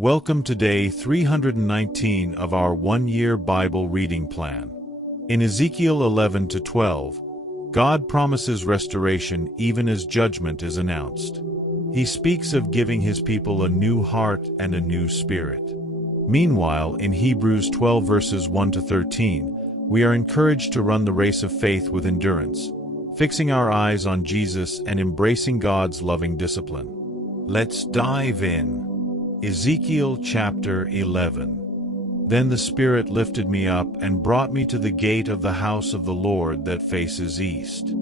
Welcome to day 319 of our one-year Bible reading plan. In Ezekiel 11-12, God promises restoration even as judgment is announced. He speaks of giving His people a new heart and a new spirit. Meanwhile, in Hebrews 12 verses 1-13, we are encouraged to run the race of faith with endurance, fixing our eyes on Jesus and embracing God's loving discipline. Let's dive in. Ezekiel chapter 11. Then the Spirit lifted me up and brought me to the gate of the house of the Lord that faces east.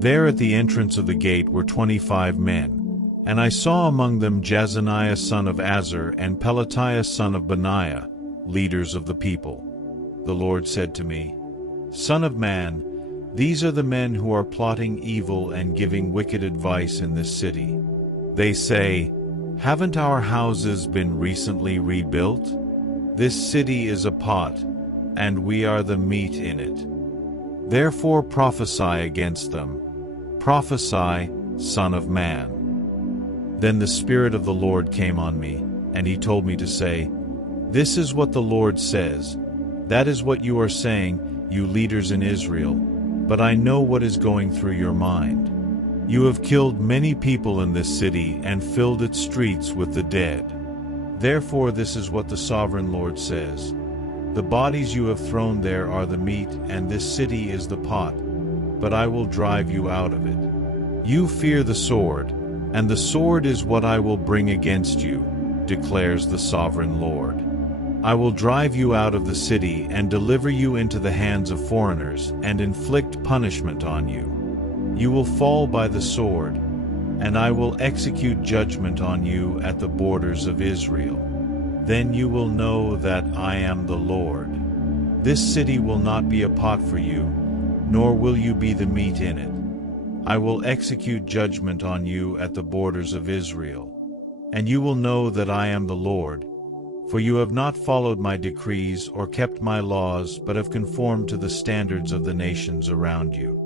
There at the entrance of the gate were 25 men, and I saw among them Jazaniah son of Azar and Pelatiah son of Benaiah, leaders of the people. The Lord said to me, Son of man, these are the men who are plotting evil and giving wicked advice in this city. They say, Haven't our houses been recently rebuilt? This city is a pot, and we are the meat in it. Therefore prophesy against them. Prophesy, Son of man. Then the Spirit of the Lord came on me, and He told me to say, This is what the Lord says. That is what you are saying, you leaders in Israel, but I know what is going through your mind. You have killed many people in this city and filled its streets with the dead. Therefore this is what the sovereign Lord says. The bodies you have thrown there are the meat, and this city is the pot, but I will drive you out of it. You fear the sword, and the sword is what I will bring against you, declares the sovereign Lord. I will drive you out of the city and deliver you into the hands of foreigners and inflict punishment on you. You will fall by the sword, and I will execute judgment on you at the borders of Israel. Then you will know that I am the Lord. This city will not be a pot for you, nor will you be the meat in it. I will execute judgment on you at the borders of Israel. And you will know that I am the Lord, for you have not followed my decrees or kept my laws, but have conformed to the standards of the nations around you.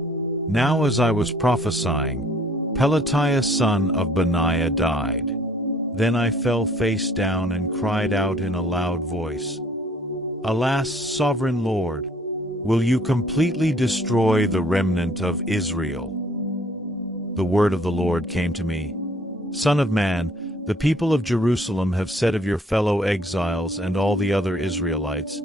Now as I was prophesying, Pelatiah son of Benaiah died. Then I fell face down and cried out in a loud voice, Alas, sovereign Lord, will you completely destroy the remnant of Israel? The word of the Lord came to me, Son of man, the people of Jerusalem have said of your fellow exiles and all the other Israelites,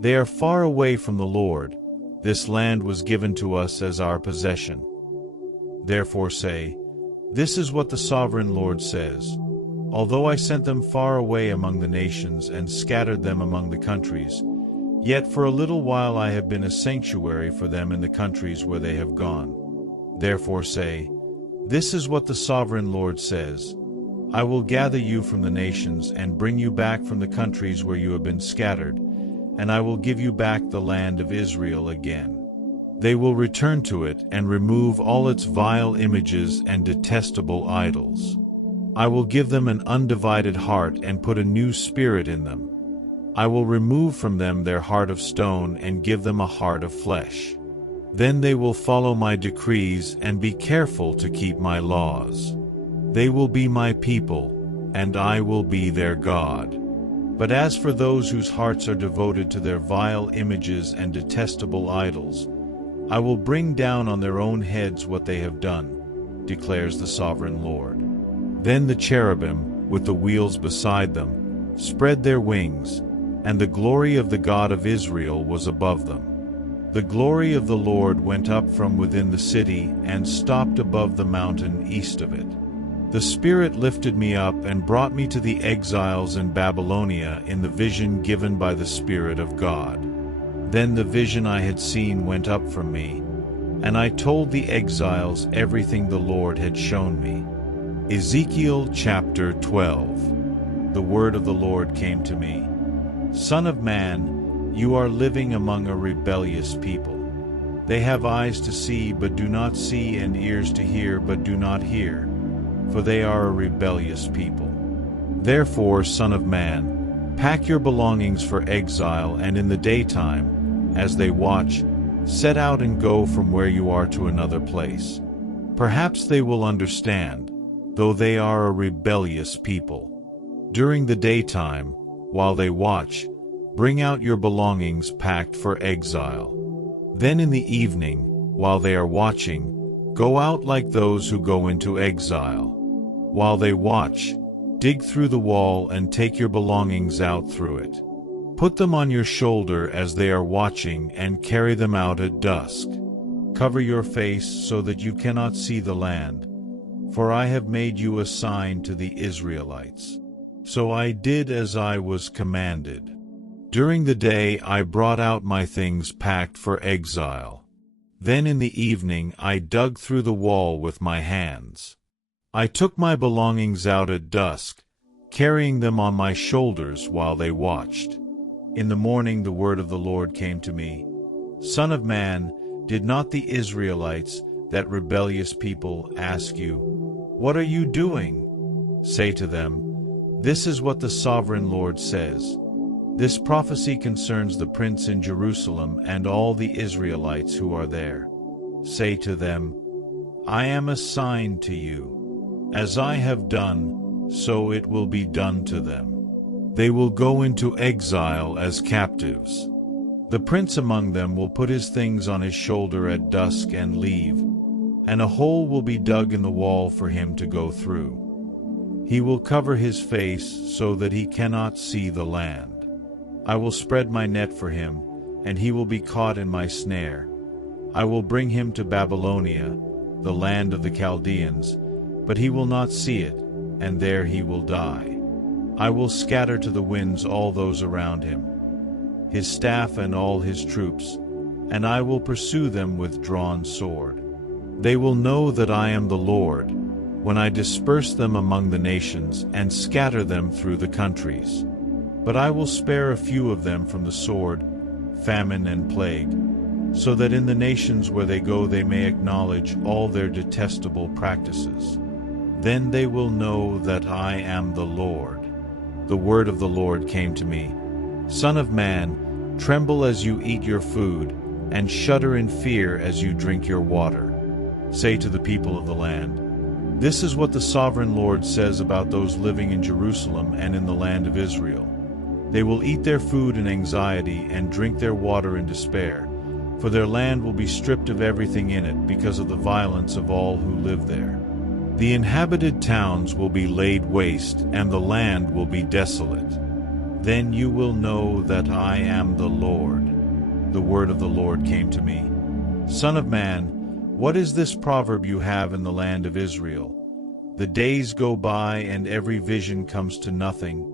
They are far away from the Lord. This land was given to us as our possession. Therefore say, This is what the sovereign Lord says. Although I sent them far away among the nations and scattered them among the countries, yet for a little while I have been a sanctuary for them in the countries where they have gone. Therefore say, This is what the sovereign Lord says. I will gather you from the nations and bring you back from the countries where you have been scattered, and I will give you back the land of Israel again. They will return to it and remove all its vile images and detestable idols. I will give them an undivided heart and put a new spirit in them. I will remove from them their heart of stone and give them a heart of flesh. Then they will follow my decrees and be careful to keep my laws. They will be my people, and I will be their God. But as for those whose hearts are devoted to their vile images and detestable idols, I will bring down on their own heads what they have done, declares the sovereign Lord. Then the cherubim, with the wheels beside them, spread their wings, and the glory of the God of Israel was above them. The glory of the Lord went up from within the city and stopped above the mountain east of it. The Spirit lifted me up and brought me to the exiles in Babylonia in the vision given by the Spirit of God. Then the vision I had seen went up from me, and I told the exiles everything the Lord had shown me. Ezekiel chapter 12. The word of the Lord came to me. Son of man, you are living among a rebellious people. They have eyes to see but do not see, and ears to hear but do not hear, for they are a rebellious people. Therefore, Son of man, pack your belongings for exile, and in the daytime, as they watch, set out and go from where you are to another place. Perhaps they will understand, though they are a rebellious people. During the daytime, while they watch, bring out your belongings packed for exile. Then in the evening, while they are watching, go out like those who go into exile. While they watch, dig through the wall and take your belongings out through it. Put them on your shoulder as they are watching and carry them out at dusk. Cover your face so that you cannot see the land, for I have made you a sign to the Israelites. So I did as I was commanded. During the day I brought out my things packed for exile. Then in the evening I dug through the wall with my hands. I took my belongings out at dusk, carrying them on my shoulders while they watched. In the morning the word of the Lord came to me, Son of man, did not the Israelites, that rebellious people, ask you, What are you doing? Say to them, This is what the sovereign Lord says. This prophecy concerns the prince in Jerusalem and all the Israelites who are there. Say to them, I am a sign to you. As I have done, so it will be done to them. They will go into exile as captives. The prince among them will put his things on his shoulder at dusk and leave, and a hole will be dug in the wall for him to go through. He will cover his face so that he cannot see the land. I will spread my net for him, and he will be caught in my snare. I will bring him to Babylonia, the land of the Chaldeans, but he will not see it, and there he will die. I will scatter to the winds all those around him, his staff and all his troops, and I will pursue them with drawn sword. They will know that I am the Lord, when I disperse them among the nations and scatter them through the countries. But I will spare a few of them from the sword, famine and plague, so that in the nations where they go they may acknowledge all their detestable practices. Then they will know that I am the Lord. The word of the Lord came to me, Son of man, tremble as you eat your food, and shudder in fear as you drink your water. Say to the people of the land, This is what the sovereign Lord says about those living in Jerusalem and in the land of Israel. They will eat their food in anxiety and drink their water in despair, for their land will be stripped of everything in it because of the violence of all who live there. The inhabited towns will be laid waste, and the land will be desolate. Then you will know that I am the Lord. The word of the Lord came to me, Son of man, what is this proverb you have in the land of Israel? The days go by and every vision comes to nothing.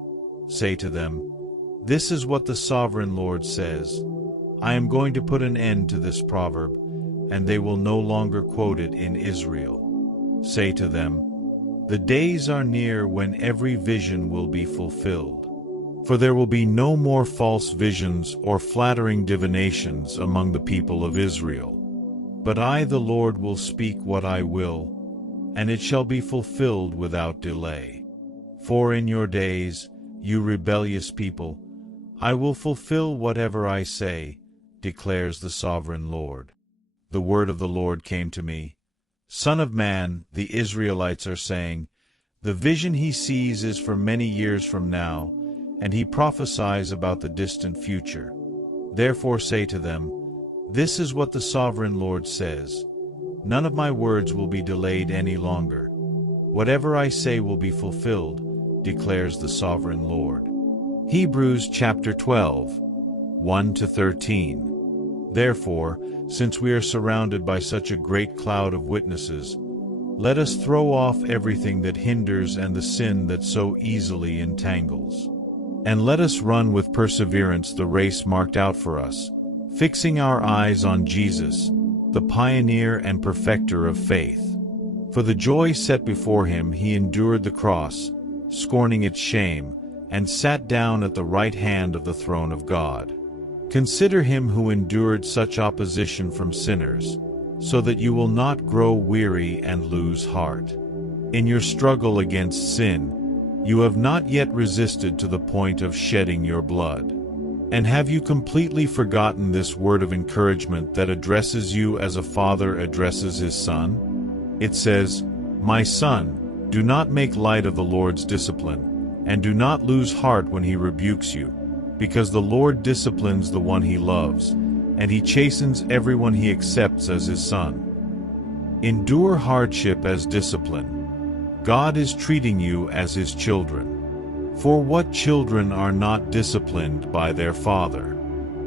Say to them, This is what the sovereign Lord says. I am going to put an end to this proverb, and they will no longer quote it in Israel. Say to them, The days are near when every vision will be fulfilled. For there will be no more false visions or flattering divinations among the people of Israel. But I, the Lord, will speak what I will, and it shall be fulfilled without delay. For in your days, you rebellious people, I will fulfill whatever I say, declares the sovereign Lord. The word of the Lord came to me, Son of man, the Israelites are saying, The vision he sees is for many years from now, and he prophesies about the distant future. Therefore say to them, This is what the sovereign Lord says, None of my words will be delayed any longer. Whatever I say will be fulfilled, declares the sovereign Lord. Hebrews chapter 12, 1-13. Therefore, since we are surrounded by such a great cloud of witnesses, let us throw off everything that hinders and the sin that so easily entangles. And let us run with perseverance the race marked out for us, fixing our eyes on Jesus, the pioneer and perfecter of faith. For the joy set before him he endured the cross, scorning its shame, and sat down at the right hand of the throne of God. Consider him who endured such opposition from sinners, so that you will not grow weary and lose heart. In your struggle against sin, you have not yet resisted to the point of shedding your blood. And have you completely forgotten this word of encouragement that addresses you as a father addresses his son? It says, My son, do not make light of the Lord's discipline, and do not lose heart when he rebukes you, because the Lord disciplines the one he loves, and he chastens everyone he accepts as his son. Endure hardship as discipline. God is treating you as his children. For what children are not disciplined by their father?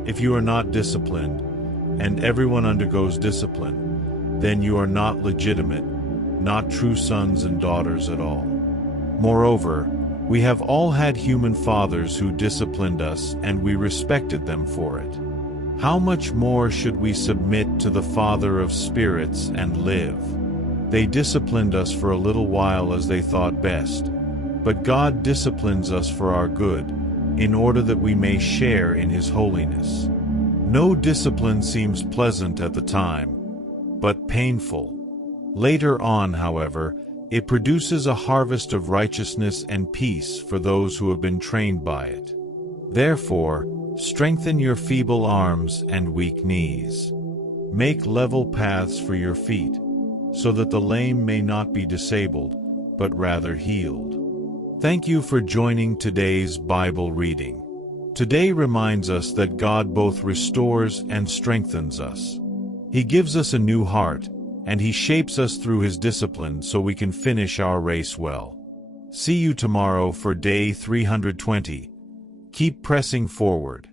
If you are not disciplined, and everyone undergoes discipline, then you are not legitimate, not true sons and daughters at all. Moreover, we have all had human fathers who disciplined us, and we respected them for it. How much more should we submit to the Father of spirits and live? They disciplined us for a little while as they thought best, but God disciplines us for our good, in order that we may share in his holiness. No discipline seems pleasant at the time, but painful. Later on, however, it produces a harvest of righteousness and peace for those who have been trained by it. Therefore, strengthen your feeble arms and weak knees. Make level paths for your feet, so that the lame may not be disabled, but rather healed. Thank you for joining today's Bible reading. Today reminds us that God both restores and strengthens us. He gives us a new heart, and he shapes us through his discipline so we can finish our race well. See you tomorrow for day 320. Keep pressing forward.